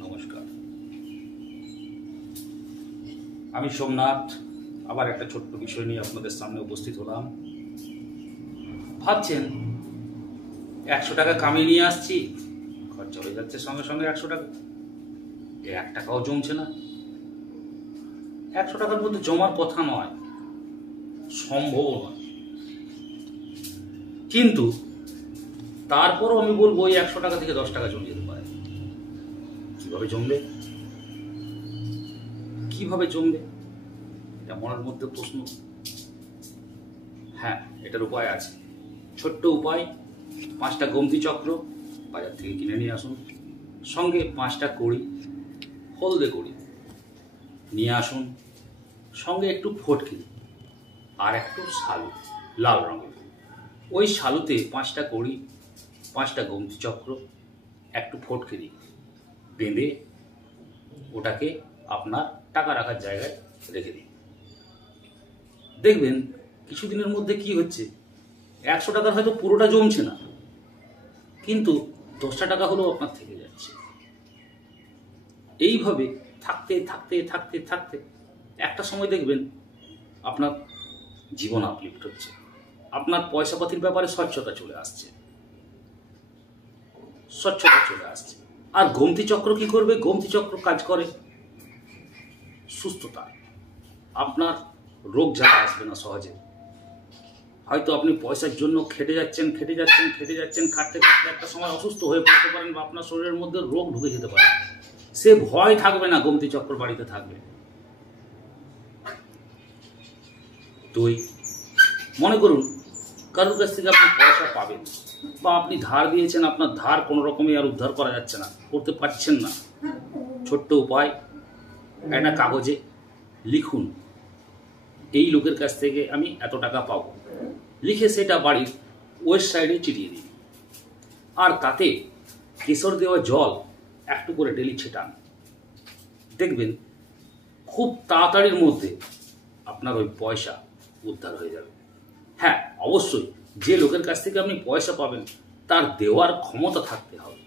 নমস্কার, আমি সোমনাথ আবার একটা ছোট্ট বিষয় নিয়ে আপনাদের সামনে উপস্থিত হলাম। ভাবছেন 100 টাকা কামিয়ে নিয়ে আসছি, খরচা হয়ে যাচ্ছে সঙ্গে সঙ্গে 100 টাকা, 1 টাকাও জমছে না। 100 টাকার মধ্যে জমার কথা নয়, সম্ভব নয়, কিন্তু তারপরও আমি বলবো ওই 100 টাকা থেকে 10 টাকা জমে যেতে পারে। কিভাবে জমবে, কিভাবে জমবে, এটা মনের মধ্যে প্রশ্ন। হ্যাঁ, এটার উপায় আছে, ছোট্ট উপায়। 5টা গোমতী চক্র বাজার থেকে কিনে নিয়ে আসুন, সঙ্গে 5টা কড়ি, হলদে কড়ি নিয়ে আসুন, সঙ্গে একটু ফটকি আর একটু শালু লাল রঙের। ওই শালুতে 5টা কড়ি, 5টা গোমতী চক্র, একটু ফটকিরি বেঁধে ওটাকে আপনার টাকা রাখার জায়গায় রেখে দিন। দেখবেন কিছুদিনের মধ্যে কি হচ্ছে, 100 টাকার হয়তো পুরোটা জমছে না, কিন্তু 10টা টাকা হলেও আপনার থেকে যাচ্ছে। এইভাবে থাকতে থাকতে থাকতে থাকতে একটা সময় দেখবেন আপনার জীবন আপলিফ্ট হচ্ছে, আপনার পয়সাপাতির ব্যাপারে স্বচ্ছতা চলে আসছে, স্বচ্ছতা চলে আসছে। আর গোমতী চক্র কি করবে? গোমতী চক্র কাজ করে সুস্থতা, আপনার রোগ জ্বালা আসবে না সহজে। হয়তো আপনি পয়সার জন্য খেটে যাচ্ছেন, খাটতে খাটতে একটা সময় অসুস্থ হয়ে পড়তে পারেন, বা আপনার শরীরের মধ্যে রোগ ঢুকে যেতে পারে। সে ভয় থাকবে না, গোমতী চক্র বাড়িতে থাকবে। দুই, মনে করুন কারোর কাছ থেকে আপনি পয়সা পাবেন, বা আপনি ধার দিয়েছেন, আপনার ধার কোনো রকমই আর উদ্ধার করা যাচ্ছে না, করতে পারছেন না। ছোট্ট উপায়, একটা কাগজে লিখুন এই লোকের কাছ থেকে আমি এত টাকা পাবো, লিখে সেটা বাড়ির ওয়েস্ট সাইডে চিটিয়ে দিন। আর তাতে কেশর দেওয়া জল একটু করে ডেলি ছেটান। দেখবেন খুব তাড়াতাড়ির মধ্যে আপনার ওই পয়সা উদ্ধার হয়ে যাবে। হ্যাঁ, অবশ্যই যে লোকের কাছ থেকে আপনি পয়সা পাবেন তার দেওয়ার ক্ষমতা থাকতে হবে।